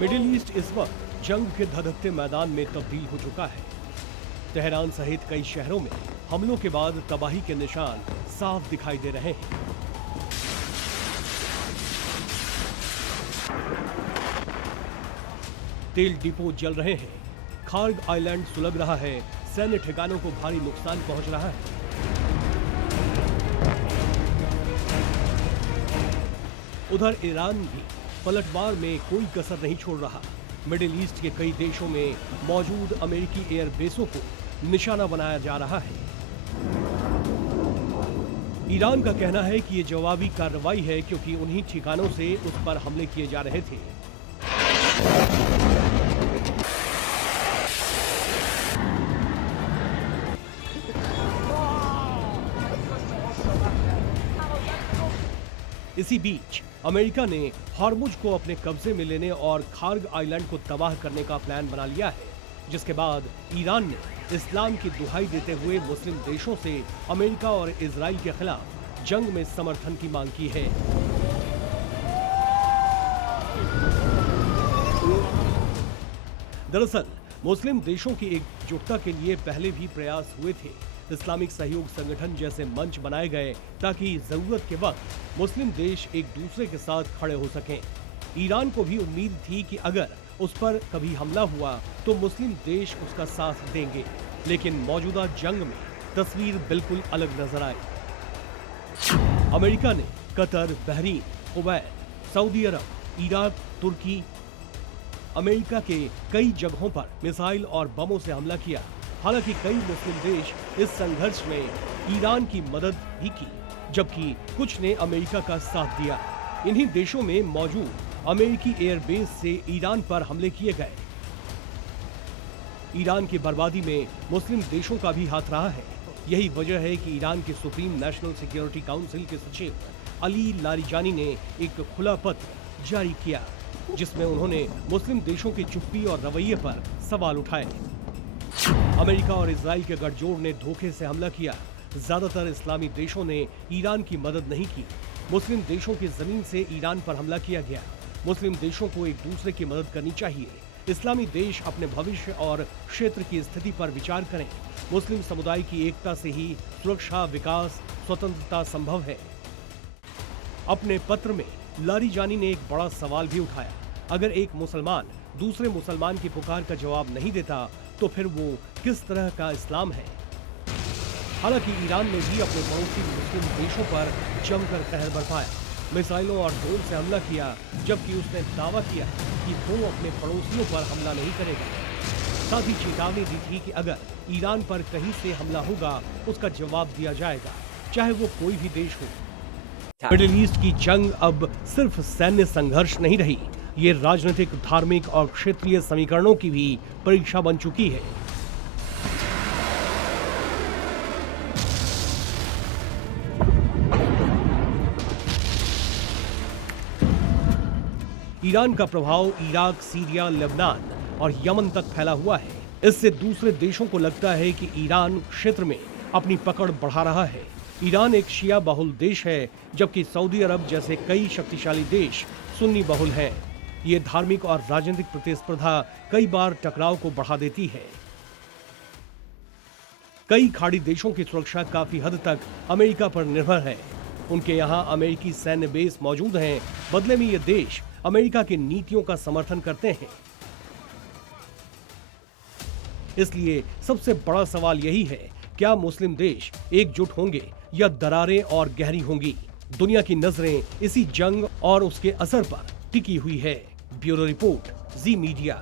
Middle east इस वक्त जंग के धधकते मैदान में तब्दील हो चुका है। तेहरान सहित कई शहरों में हमलों के बाद तबाही के निशान साफ दिखाई दे रहे हैं। तेल डिपो जल रहे हैं, खार्ग आइलैंड सुलग रहा है, सैन्य ठिकानों को भारी नुकसान पहुंच रहा है। उधर ईरान भी पलटवार में कोई कसर नहीं छोड़ रहा। मिडिल ईस्ट के कई देशों में मौजूद अमेरिकी एयरबेसों को निशाना बनाया जा रहा है। ईरान का कहना है कि ये जवाबी कार्रवाई है क्योंकि उन्हीं ठिकानों से उस पर हमले किए जा रहे थे। इसी बीच अमेरिका ने हॉर्मुज को अपने कब्जे में लेने और खार्ग आइलैंड को तबाह करने का प्लान बना लिया है, जिसके बाद ईरान ने इस्लाम की दुहाई देते हुए मुस्लिम देशों से अमेरिका और इजराइल के खिलाफ जंग में समर्थन की मांग की है। दरअसल मुस्लिम देशों की एकजुटता के लिए पहले भी प्रयास हुए थे। इस्लामिक सहयोग संगठन जैसे मंच बनाए गए ताकि जरूरत के वक्त मुस्लिम देश एक दूसरे के साथ खड़े हो सकें। ईरान को भी उम्मीद थी कि अगर उस पर कभी हमला हुआ तो मुस्लिम देश उसका साथ देंगे, लेकिन मौजूदा जंग में तस्वीर बिल्कुल अलग नजर आई। अमेरिका ने कतर, बहरीन, कुवैत, सऊदी अरब, इराक, तुर्की, अमेरिका के कई जगहों पर मिसाइल और बमों से हमला किया। हालांकि कई मुस्लिम देश इस संघर्ष में ईरान की मदद भी की, जबकि कुछ ने अमेरिका का साथ दिया। इन्हीं देशों में मौजूद अमेरिकी एयरबेस से ईरान पर हमले किए गए। ईरान की बर्बादी में मुस्लिम देशों का भी हाथ रहा है। यही वजह है कि ईरान के सुप्रीम नेशनल सिक्योरिटी काउंसिल के सचिव अली लारिजानी ने एक खुला पत्र जारी किया, जिसमें उन्होंने मुस्लिम देशों की चुप्पी और रवैये पर सवाल उठाए। अमेरिका और इजराइल के गठजोड़ ने धोखे से हमला किया। ज्यादातर इस्लामी देशों ने ईरान की मदद नहीं की। मुस्लिम देशों की जमीन से ईरान पर हमला किया गया। मुस्लिम देशों को एक दूसरे की मदद करनी चाहिए। इस्लामी देश अपने भविष्य और क्षेत्र की स्थिति पर विचार करें। मुस्लिम समुदाय की एकता से ही सुरक्षा, विकास, स्वतंत्रता संभव है। अपने पत्र में लारिजानी ने एक बड़ा सवाल भी उठाया। अगर एक मुसलमान दूसरे मुसलमान की पुकार का जवाब नहीं देता तो फिर वो किस तरह का इस्लाम है? हालांकि ईरान ने भी अपने पड़ोसी मुस्लिम देशों पर जमकर कहर बरपाया, मिसाइलों और ड्रोन से हमला किया, जबकि उसने दावा किया कि वो अपने पड़ोसियों पर हमला नहीं करेगा। साथ ही चेतावनी दी थी कि अगर ईरान पर कहीं से हमला होगा उसका जवाब दिया जाएगा, चाहे वो कोई भी देश हो। मिडिल ईस्ट की जंग अब सिर्फ सैन्य संघर्ष नहीं रही, ये राजनीतिक, धार्मिक और क्षेत्रीय समीकरणों की भी परीक्षा बन चुकी है। ईरान का प्रभाव इराक, सीरिया, लेबनान और यमन तक फैला हुआ है। इससे दूसरे देशों को लगता है कि ईरान क्षेत्र में अपनी पकड़ बढ़ा रहा है। ईरान एक शिया बहुल देश है, जबकि सऊदी अरब जैसे कई शक्तिशाली देश सुन्नी बहुल हैं। ये धार्मिक और राजनीतिक प्रतिस्पर्धा कई बार टकराव को बढ़ा देती है। कई खाड़ी देशों की सुरक्षा काफी हद तक अमेरिका पर निर्भर है। उनके यहाँ अमेरिकी सैन्य बेस मौजूद हैं। बदले में ये देश अमेरिका की नीतियों का समर्थन करते हैं। इसलिए सबसे बड़ा सवाल यही है, क्या मुस्लिम देश एकजुट होंगे या दरारें और गहरी होंगी? दुनिया की नजरें इसी जंग और उसके असर पर टिकी हुई है। ब्यूरो रिपोर्ट, जी मीडिया।